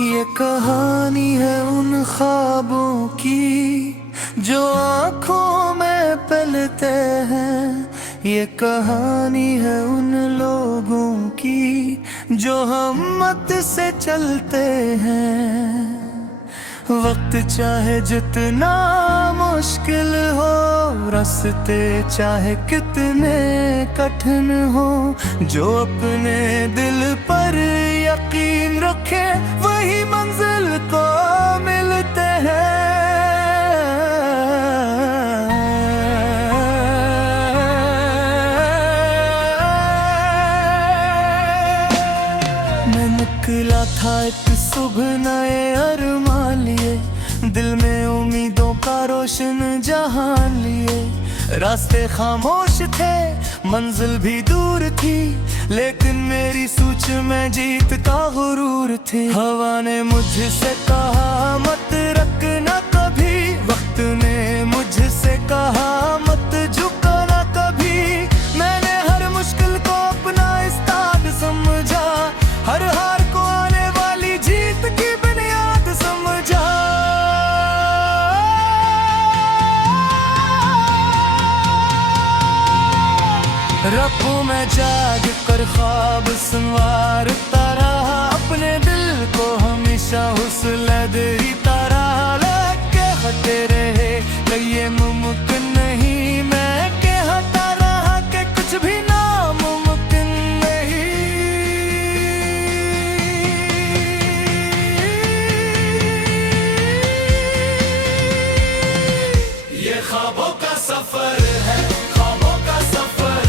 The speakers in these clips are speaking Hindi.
ये कहानी है उन ख्वाबों की जो आँखों में पलते हैं। ये कहानी है उन लोगों की जो हिम्मत से चलते हैं। वक्त चाहे जितना मुश्किल हो, रास्ते चाहे कितने कठिन हो, जो अपने दिल पर यकीन रखे वही मंजिल को मिलते हैं। मैं निकला था एक सुबह नए अरमान लिए, दिल में उम्मीदों का रोशन जहान लिए। रास्ते खामोश थे, मंजिल भी दूर थी, लेकिन मेरी सोच में जीत का गुरूर थी। हवा ने मुझसे कहा मत रखना कभी, वक्त ने मुझसे कहा मत झुकना कभी। मैंने हर मुश्किल को अपना उस्ताद समझा, हर हार को आने वाली जीत की बुनियाद समझा। रब्बों में जाग कर ख्वाब संवारता रहा, अपने दिल को हमेशा हौसला देता रहा। लगे हटे रहे कि ये मुमकिन नहीं, मैं कहता रहा कि कुछ भी नामुमकिन नहीं। ये ख्वाबों का सफर है, ख्वाबों का सफर,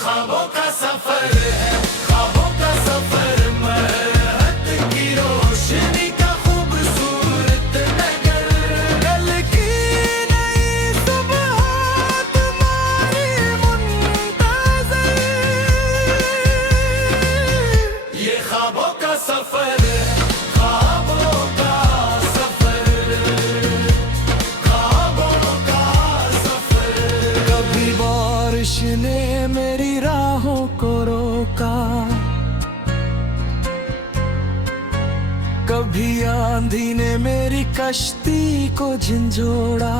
ख्वाबों का सफर है, ख्वाबों का सफर, मरहत की रोशनी का खूबसूरत नगर। कल की नई सुबह तुम्हारी मुंतज़र। ये ख्वाबों का सफर है, ख्वाबों का सफर, ख्वाबों का सफर। कभी बारिश ने मेरी राहों को रोका, कभी आंधी ने मेरी कश्ती को झंझोड़ा,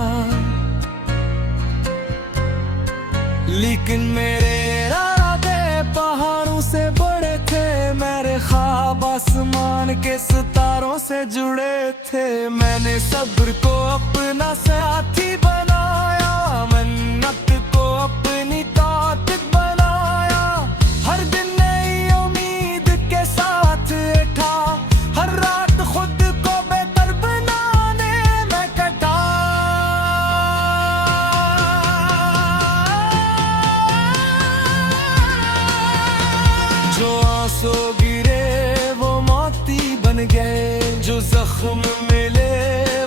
लेकिन मेरे इरादे पहाड़ों से बड़े थे, मेरे ख्वाब आसमान के सितारों से जुड़े थे। मैंने सब्र को अपना साथी बनाया, मन्नत को अपनी ताकत बनाया। हर दिन नई उम्मीद के साथ उठा, हर रात खुद को बेहतर बनाने में कटा। जो आंसू गिरे वो मोती बन गए, जो जख्म मिले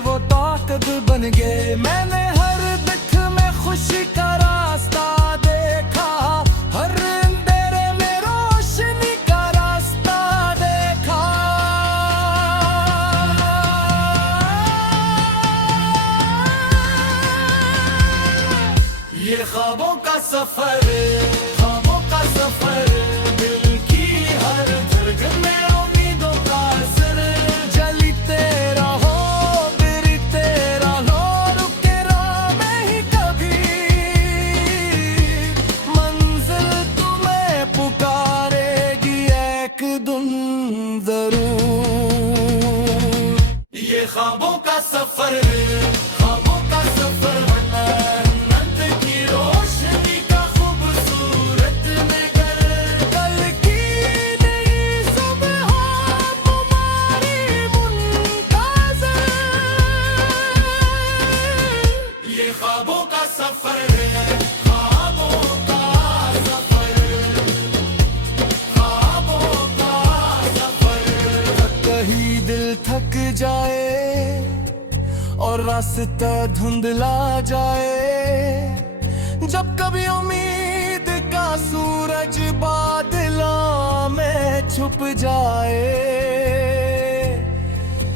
वो ताकत बन गए। मैंने हर दुख में खुशी का रास्ता देखा, हर अंधेरे में रोशनी का रास्ता देखा। ये ख्वाबों का सफर, ख्वाबों का सफर, दिल की हर धड़कन में उम्मीदों का असर। जलते रहो, गिरते रहो, रुके राह में ही कभी, मंजिल तुम्हें पुकारेगी एक दिन जरूर। ये ख्वाबों का सफर, ख्वाबों का सफर, मन्नत की रोशनी का खूबसूरत नगर। कल की नई सुबह तुम्हारी मुंतज़र। ये ख्वाबों का सफर है, ख्वाबों का सफर, ख्वाबों का सफर। कहीं दिल थक जाए और रास्ता धुंधला जाए, जब कभी उम्मीद का सूरज बादलों में छुप जाए,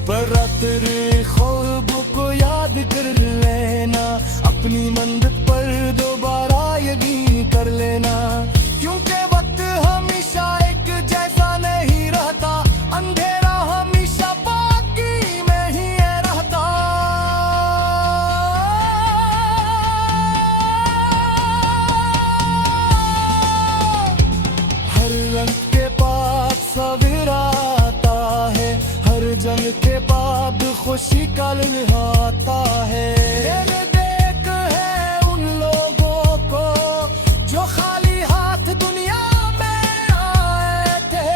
पर तेरे ख्वाब को याद कर लेना, अपनी मंजिल पर दोबारा यकीन कर लेना। क्योंकि वक्त हमेशा एक जैसा नहीं रहता, अंधेरा हमेशा बाकी में ही रहता। हर रंग के पास सवेरा आता है, हर जंग के बाद खुशी का लम्हा आता है। मैंने देख है उन लोगों को जो खाली हाथ दुनिया में आए थे,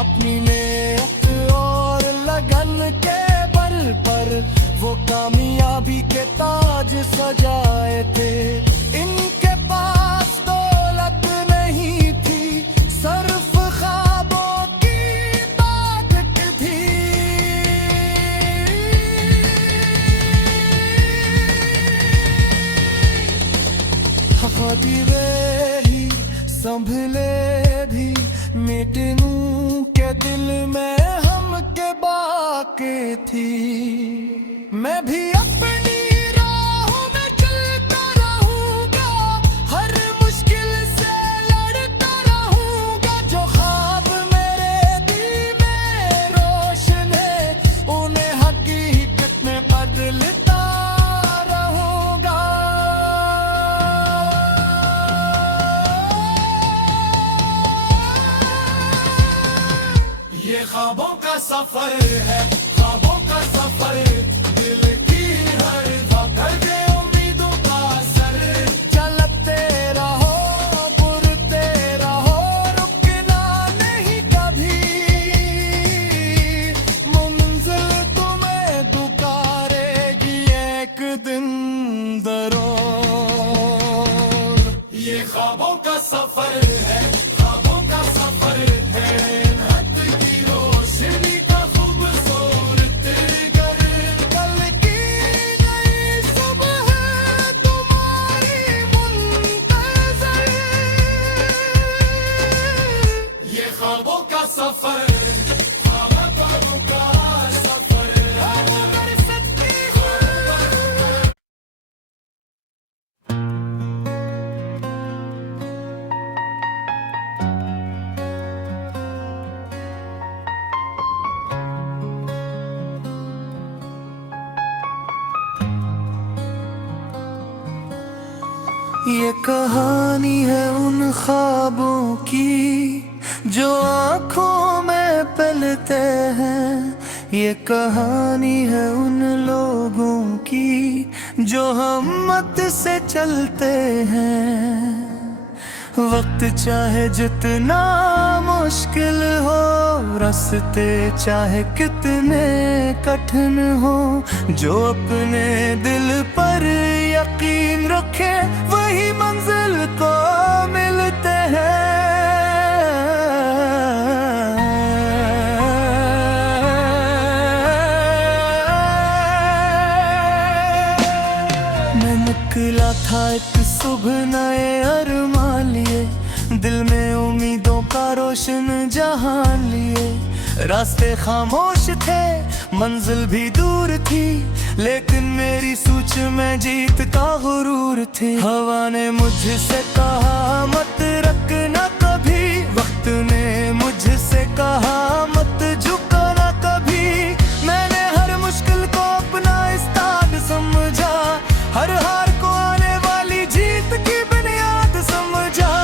अपनी मेहनत और लगन के बल पर वो कामयाबी के ताज सजाए थे। इनके पास दौलत नहीं थी, सिर्फ ख्वाबों की ताकत थी। खातिरे ही संभले भी मिटनू के दिल में हम के बाके थी। मैं भी अपनी राहों में चलता रहूंगा, हर मुश्किल से लड़ता रहूंगा। जो ख्वाब मेरे दिल में रोशन है, उन्हें हकीकत में बदलता रहूंगा। ये ख्वाबों का सफर है, ख्वाबों का सफर, दिल की हर धड़कन उम्मीदों का सर। चलते रहो, बुरते रहो, रुकना नहीं कभी, मंजिल तुम्हें दुकारेगी एक दिन जरूर। ये ख्वाबों का सफर है, ख्वाबों का सफर है, सफर ख्वाबों का सफर। ये कहानी है उन ख्वाबों की जो आँखों में पलते हैं। ये कहानी है उन लोगों की जो हिम्मत से चलते हैं। वक्त चाहे जितना मुश्किल हो, रास्ते चाहे कितने कठिन हो, जो अपने दिल पर यकीन रखे वही मंजिल को मिलते हैं। निकला था एक सुबह नए अरमान लिए, दिल में उम्मीदों का रोशन जहान लिए। रास्ते खामोश थे, मंजिल भी दूर थी, लेकिन मेरी सोच में जीत का गुरूर थी। हवा ने मुझसे कहा मत रखना कभी, वक्त ने मुझसे कहा मत झुकना कभी। मैंने हर मुश्किल को अपना इस्ताद समझा, हर हार को आने वाली जीत की बुनियाद समझा।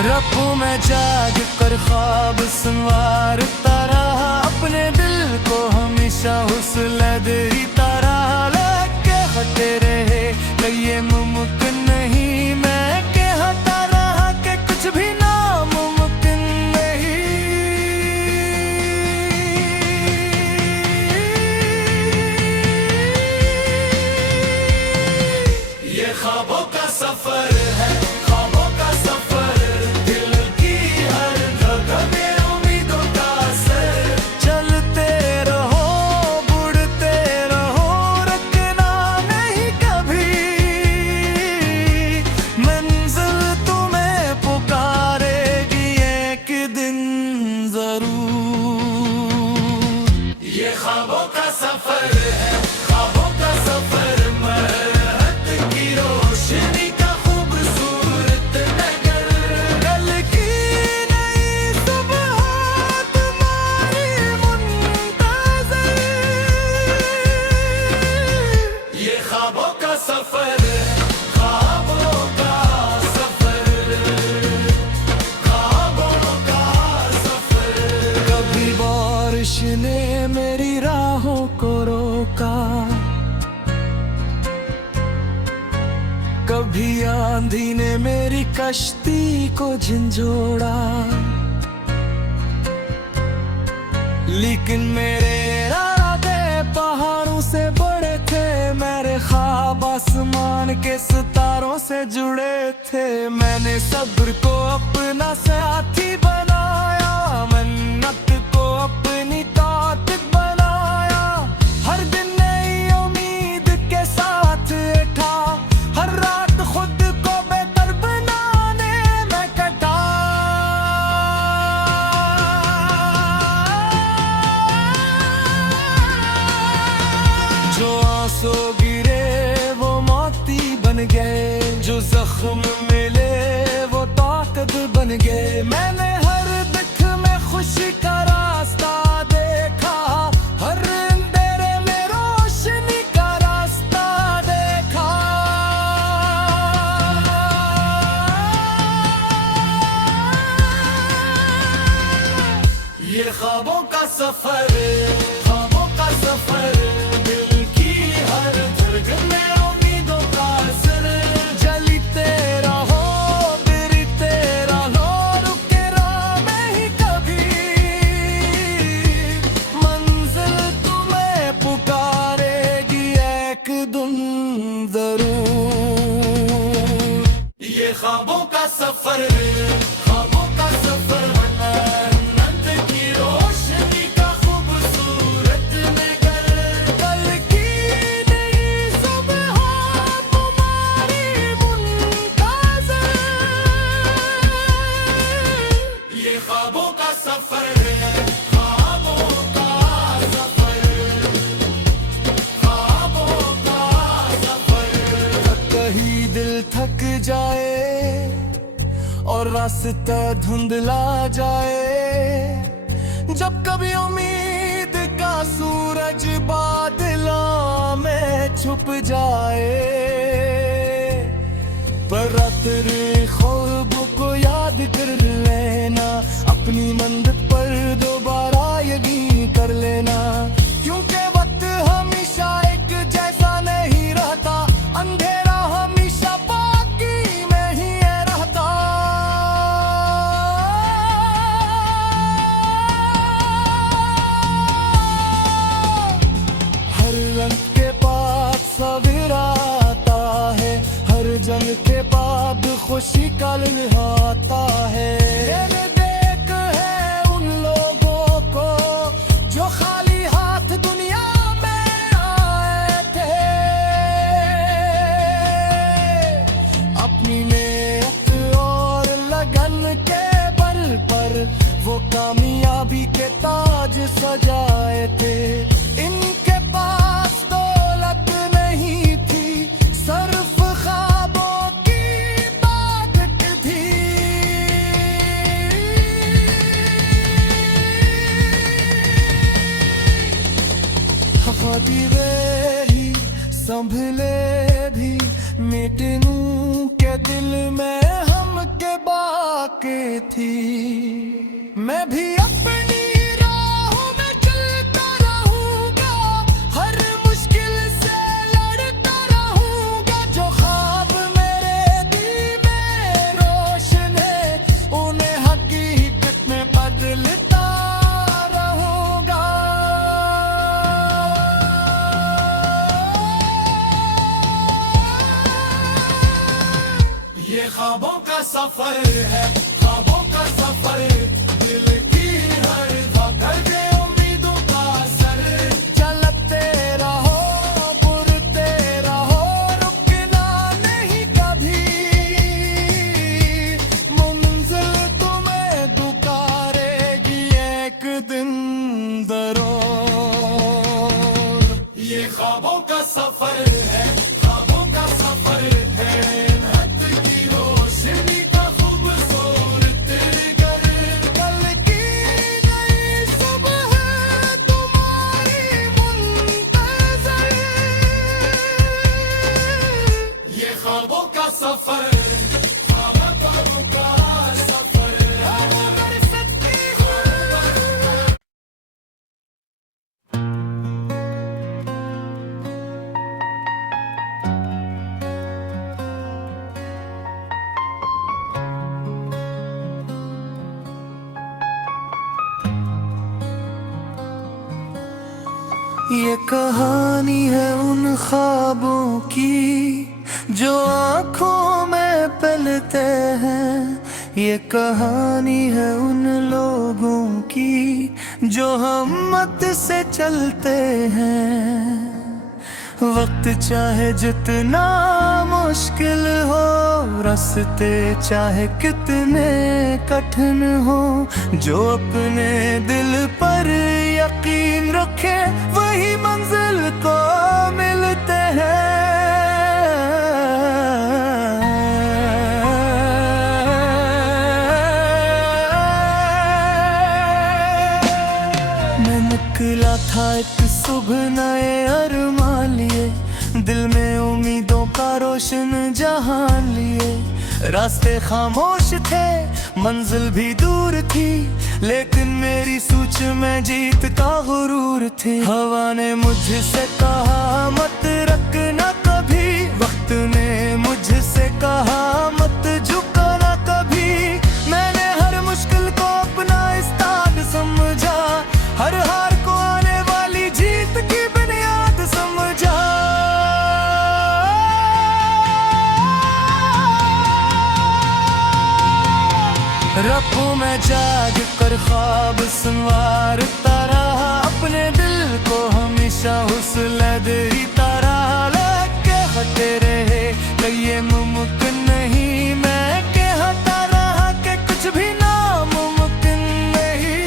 रब्बों में जाग कर ख्वाब संवारता रहा, अपने दिल को हमेशा हौसला देता रहा। लगे हटे रहे कि ये मुमकिन नहीं, मैं कहता रहा कि कुछ भी नामुमकिन नहीं। ये ख्वाबों का सफर है, ख्वाबों का सफर, दिल की हर जगह में उम्मीदों का असर। चलते सफर है, ख्वाबों का सफर, मेहनत की रोशनी का खूबसूरत नगर। कल की नई सुबह तुम्हारी मुंतज़र, ये ख्वाबों का सफर है, ख्वाबों का सफर, ख्वाबों का सफर। कभी बारिश ने मेरी राहों को रोका, कभी आंधी ने मेरी कश्ती को झंझोड़ा, लेकिन मेरे इरादे पहाड़ों से बड़े थे, मेरे ख्वाब आसमान के सितारों से जुड़े थे। मैंने सब्र को अपना साथी बनाया, मन्नत को अपनी ताकत बनाया, हर दिन नई उम्मीद के साथ उठा, हर रात खुद को बेहतर बनाने में कटा। जो आंसू गिरे वो मोती बन गए, जो जख्म मिले वो ताकत बन गए। मैंने हर दुख में खुशी का रास्ता देखा, हर अंधेरे में रोशनी का रास्ता देखा। ये ख्वाबों का सफर, ख्वाबों का सफर, दिल की हर धड़कन में उम्मीदों का असर। जलते रहो, गिरते रहो, रुके राह में ही कभी, मंजिल तुम्हें पुकारेगी एक दिन जरूर। ये ख्वाबों का सफर, ख्वाबों का सफर, मेहनत की रोशनी का खूबसूरत नगर। कल की नई सुबह तुम्हारी मुंतज़र, ये ख्वाबों का सफर है, ख्वाबों का सफर, ख्वाबों का सफर। कहीं दिल थक जाए और रास्ता धुंधला जाए, जब कभी उम्मीद का सूरज बादलों में छुप जाए, पर तेरे ख्वाब को याद कर लेना, अपनी मंजिल पर दोबारा यकीन कर लेना, क्योंकि वक्त हमेशा एक जैसा नहीं रहता, अंधेरा हमेशा बाकी में ही रहता। हर रंग के बाद सवेरा आता है, हर जंग के बाद खुशी का लम्हा आता है। मैंने देख है उन लोगों को जो खाली हाथ दुनिया में आए थे, अपनी मेहनत और लगन के बल पर वो कामयाबी के ताज सजाए थे। इनके पास दौलत नहीं थी, सिर्फ ख्वाबों की ताकत थी। खातिरे ही संभले भी मिटनू के दिल में हम के बाकी थी। मैं भी अपनी राहों में चलता रहूंगा, हर मुश्किल से लड़ता रहूंगा, जो ख्वाब मेरे दिल में रोशन है, उन्हें हकीकत में बदलता रहूंगा। ये ख्वाबों का सफर है, ख्वाबों का सफर, दिल की हर धड़कन उम्मीदों का सर। चलते रहो, बुरते रहो, रुकना नहीं कभी, मंजिल तुम्हें पुकारेगी एक दिन जरूर। ये कहानी है उन ख्वाबों की जो आँखों में पलते हैं। ये कहानी है उन लोगों की जो हिम्मत से चलते हैं। वक्त चाहे जितना मुश्किल हो, रास्ते चाहे कितने कठिन हो, जो अपने दिल पर यकीन रखे वही मंजिल को मिलते हैं। मैं निकला था एक सुबह नए अरमान लिए, दिल में उम्मीदों का रोशन जहान लिए। रास्ते खामोश थे, मंजिल भी दूर थी, लेकिन मेरी सोच में जीत का गुरूर थी। हवा ने मुझसे कहा मत रखना कभी, वक्त ने मुझसे कहा मत झुकना कभी। मैंने हर मुश्किल को अपना इस्ताद समझा, हर हार को आने वाली जीत की बुनियाद समझा। रब्बों में जाग कर ख्वाब संवारता रहा, अपने दिल को हमेशा हौसला देता रहा। लेके हटे रहे कि ये मुमकिन नहीं, मैं कहता रहा कि कुछ भी नामुमकिन नहीं।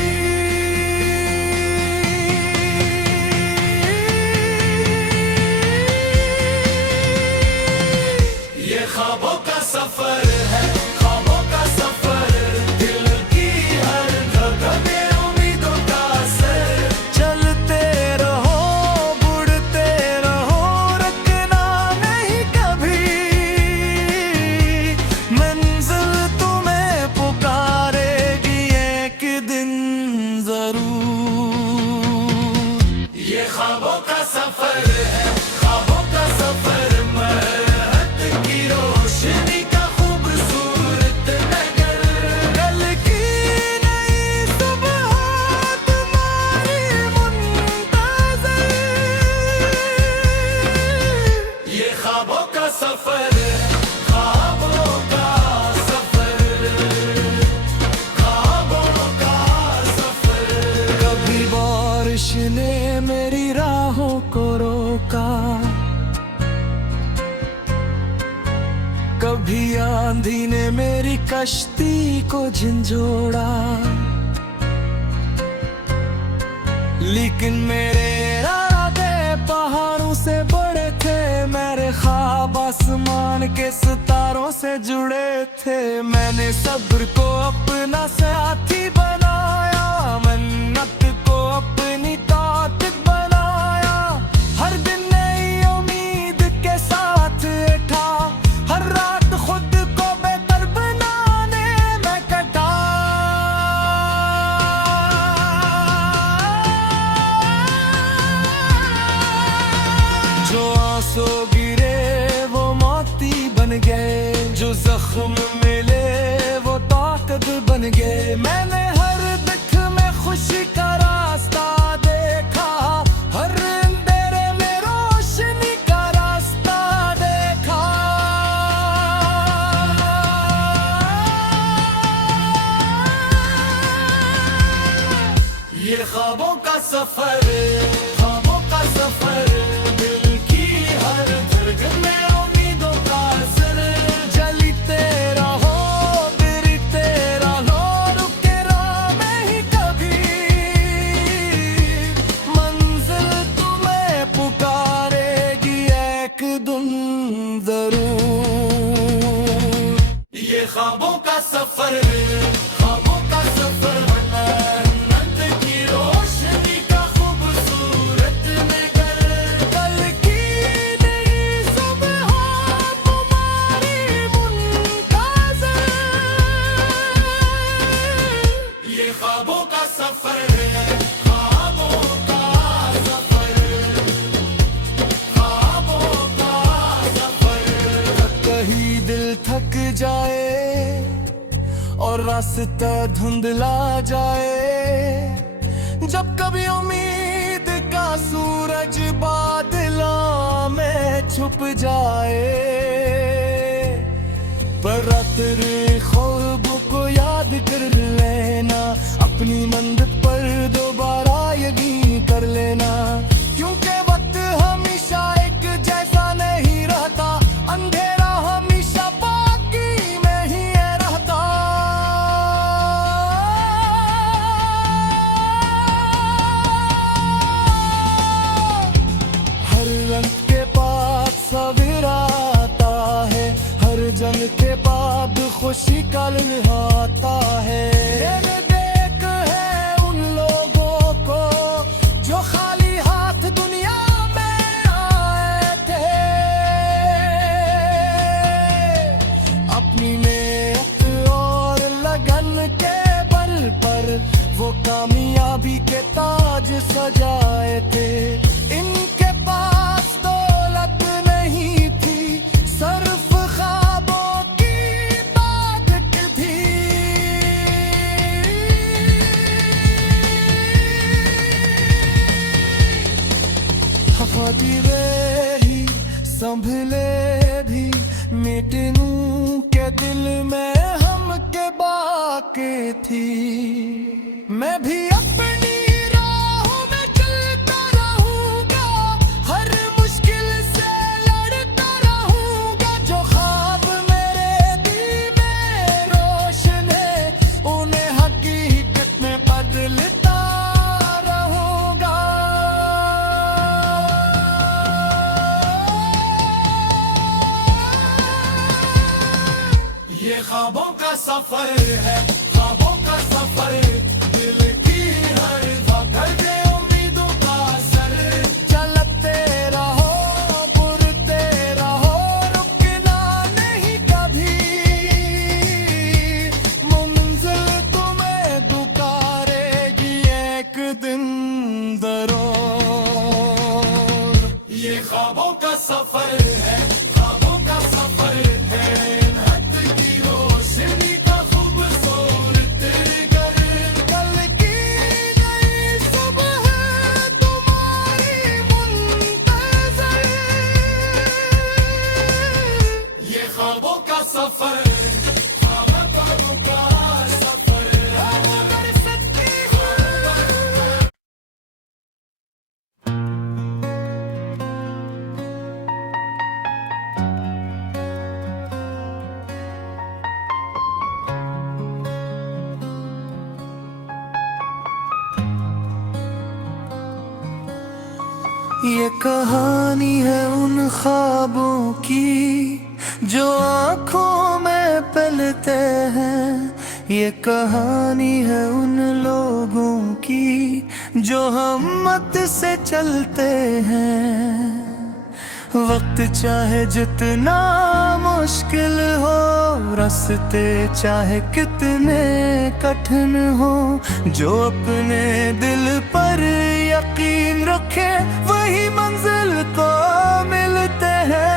ये ख्वाबों का सफर है, ख्वाबों का सफर, ख्वाबों का सफर है, ख्वाबों का सफर, मेहनत की रोशनी का खूबसूरत नगर। कल की नई सुबह तुम्हारी मुंतज़र। ये ख्वाबों का सफर है, ख्वाबों का सफर, ख्वाबों का सफर। कभी बारिश ने मेरी राहों को रोका, कभी आंधी ने मेरी कश्ती को झंझोड़ा, लेकिन मेरे इरादे पहाड़ों से बड़े थे, मेरे ख्वाब आसमान के सितारों से जुड़े थे। मैंने सब्र को अपना साथी बनाया, मन्नत को अपनी ताकत बनाया। हर दिन नई उम्मीद के साथ उठा, हर रात खुद को बेहतर बनाने में कटा। जो आंसू गिरे वो मोती बन गए, जो जख्म मिले वो ताकत बन गए। मैंने हर दुख में खुशी का रास्ता देखा, हर अंधेरे में रोशनी का रास्ता देखा। ये ख्वाबों का सफर, ख्वाबों का सफर, दिल की हर धड़कन में उम्मीदों का असर। जलते रहो, गिरते रहो, रुके राह में ही कभी, मंजिल तुम्हें पुकारेगी एक दिन जरूर। ये ख्वाबों का सफर, ख्वाबों का सफर, मेहनत की रोशनी का खूबसूरत नगर। कल की नई सुबह तुम्हारी मुंतज़र। ये ख्वाबों का सफर है, ख्वाबों का सफर, ख्वाबों का सफर। कहीं दिल थक जाए और रास्ता धुंधला जाए, जब कभी उम्मीद का सूरज बादलों में छुप जाए, पर तेरे ख्वाब को याद कर लेना, अपनी मंजिल पर दोबारा यकीन कर लेना। क्योंकि वक्त हमेशा एक जैसा नहीं रहता, अंधेरा हमेशा बाकी में ही रहता। हर रंग के पास सवेरा आता है, हर जंग के बाद खुशी का लम्हा आता है। मैंने देख है उन लोगों को जो खाली हाथ दुनिया में आए थे, अपनी मेहनत और लगन के बल पर वो कामयाबी के ताज सजाए थे। इनके पास दौलत नहीं थी, सिर्फ ख्वाबों की ताकत थी। हफातिरे ही संभले भी मिटनू के दिल में हम के बाके थी। मैं भी अपनी राहों में चलता रहूंगा, हर मुश्किल से लड़ता रहूंगा। जो ख्वाब मेरे दिल में रोशन है, उन्हें हकीकत में बदलता रहूंगा। ये ख्वाबों का सफर है, ख्वाबों का सफर, दिल की हर धड़कन उम्मीदों का सर। चलते रहो, बुरते रहो, रुकना नहीं कभी, मंजिल तुम्हें दुकारेगी एक दिन जरूर। ये ख्वाबों का सफर है, ख्वाबों का सफर है, सफर ख्वाबों का सफर। ये कहानी है उन ख्वाबों की जो आँखों में पलते हैं। ये कहानी है उन लोगों की जो हिम्मत से चलते हैं। वक्त चाहे जितना मुश्किल हो, रास्ते चाहे कितने कठिन हो, जो अपने दिल पर यकीन रखे वही मंजिल को मिलते हैं।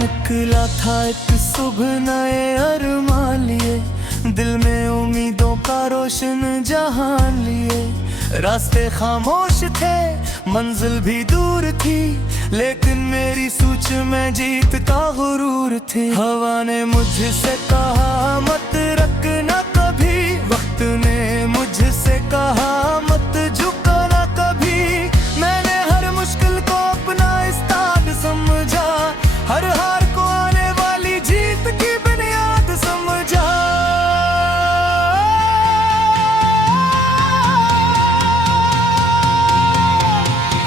निकला था एक सुबह नए अरमान लिए, दिल में उम्मीदों का रोशन जहान लिए। रास्ते खामोश थे, मंजिल भी दूर थी, लेकिन मेरी सोच में जीत का गुरूर थी। हवा ने मुझसे कहा मत रखना कभी, वक्त ने मुझसे कहा मत झुकना कभी। मैंने हर मुश्किल को अपना इस्ताद समझा, हर हार को आने वाली जीत की बुनियाद समझा।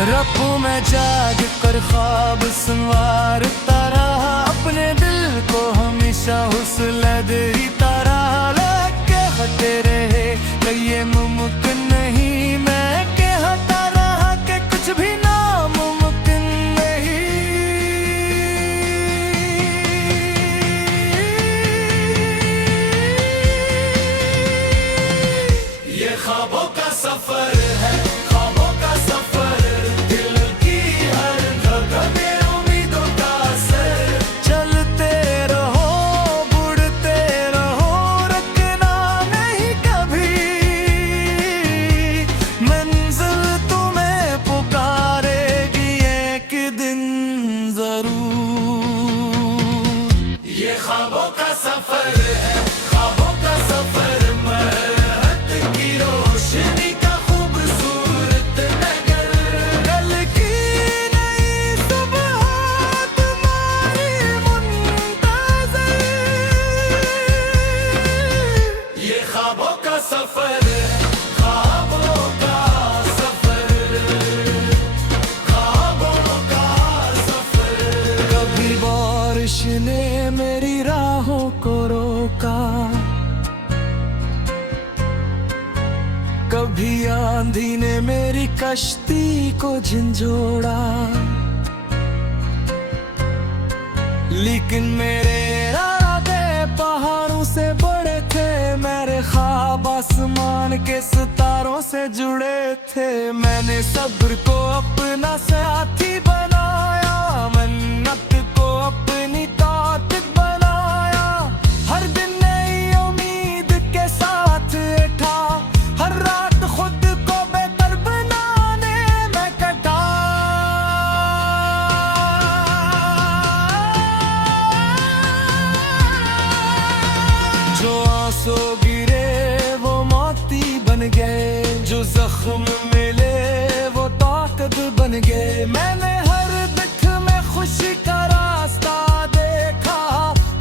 रब्बों में जाग कर ख्वाब संवारता रहा, अपने दिल को हमेशा हौसला देता रहा। लगे हटे रहे कि ये मुमकिन नहीं, मैं कहता रहा कि कुछ भी नामुमकिन नहीं। ये ख्वाबों का सफर है, ख्वाबों का सफर, दिल की हर धड़कन उम्मीदों का सर। चलते सफर है, ख्वाबों का सफर, मेहनत की रोशनी का खूबसूरत नगर। कल की नई सुबह तुम्हारी मुंतज़र, ये ख्वाबों का सफर है, ख्वाबों का सफर, ख्वाबों का सफर। कभी बारिश ने मेरी राहों को रोका, कभी आंधी ने मेरी कश्ती को झंझोड़ा, लेकिन मेरे इरादे पहाड़ों से बड़े थे, मेरे ख्वाब आसमान के सितारों से जुड़े थे। मैंने सब्र को अपना साथी बनाया, मन्नत को अपनी ताकत बनाया, हर दिन नई उम्मीद के साथ उठा, हर रात खुद को बेहतर बनाने में कटा। जो आंसू गिरे वो मोती बन गए, जो जख्म मिले वो ताकत बन गए। मैंने हर दुख में खुशी का रास्ता देखा,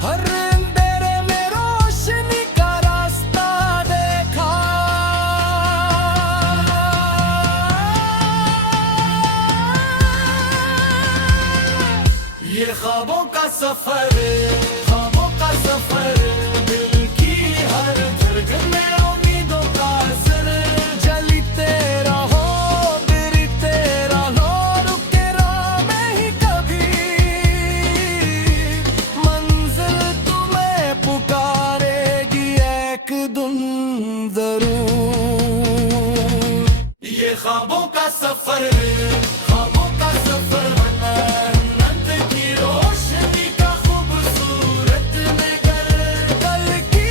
हर अंधेरे में रोशनी का रास्ता देखा। ये ख्वाबों का सफर, ख्वाबों का सफर, दिल की हर धड़कन में उम्मीदों का असर। जलते रहो, गिरते रहो, रुके राह में ही कभी, मंजिल तुम्हें पुकारेगी एक दिन जरूर। ये ख्वाबों का सफर, ख्वाबों का सफर, मेहनत की रोशनी का खूबसूरत नगर। कल की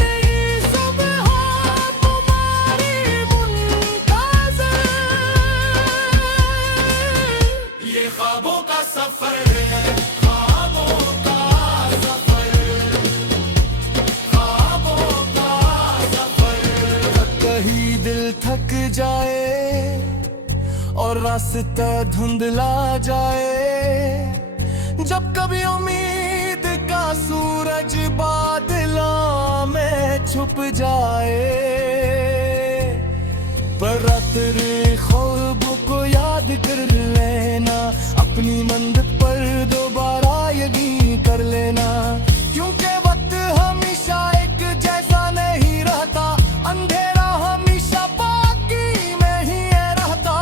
नई सुबह तुम्हारी मुंतज़र, ये ख्वाबों का सफर है, ख्वाबों का सफर, ख्वाबों का सफर। कहीं दिल थक जाए और रास्ता धुंधला जाए, जब कभी उम्मीद का सूरज बादलों में छुप जाए, पर तेरे ख्वाब को याद कर लेना, अपनी मंजिल पर दोबारा यकीन कर लेना, क्योंकि वक्त हमेशा एक जैसा नहीं रहता, अंधेरा हमेशा बाकी में ही रहता।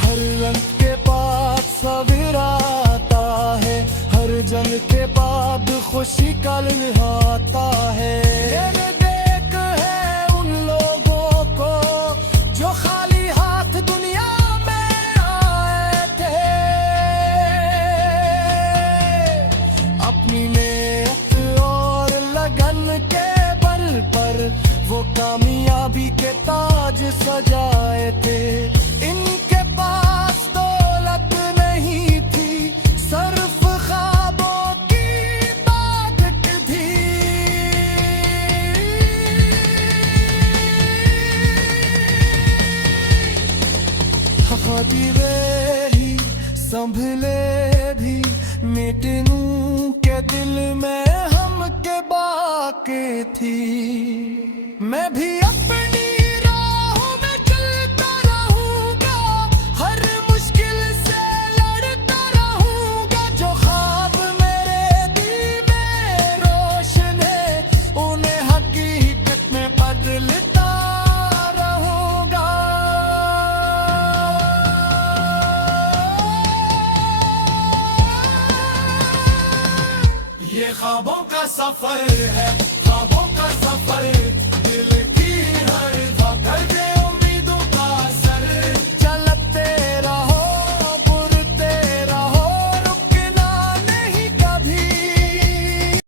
हर रंग के पास सवेरा आता है, हर जंग के बाद खुशी का लम्हा आता है। मैंने देख है उन लोगों को जो खाली हाथ दुनिया में आए थे, अपनी मेहनत और लगन के बल पर वो कामयाबी के ताज सजाए थे। इनके पास दौलत नहीं थी, सिर्फ ख्वाबों की ताकत थी। खातिरे ही संभले भी मिटनू के दिल में हम के बाकी थी। मैं भी अपनी राहों में चलता रहूंगा, हर मुश्किल से लड़ता रहूंगा, जो ख्वाब मेरे दिल में रोशन है, उन्हें हकीकत में बदलता रहूंगा। ये ख्वाबों का सफर है, ख्वाबों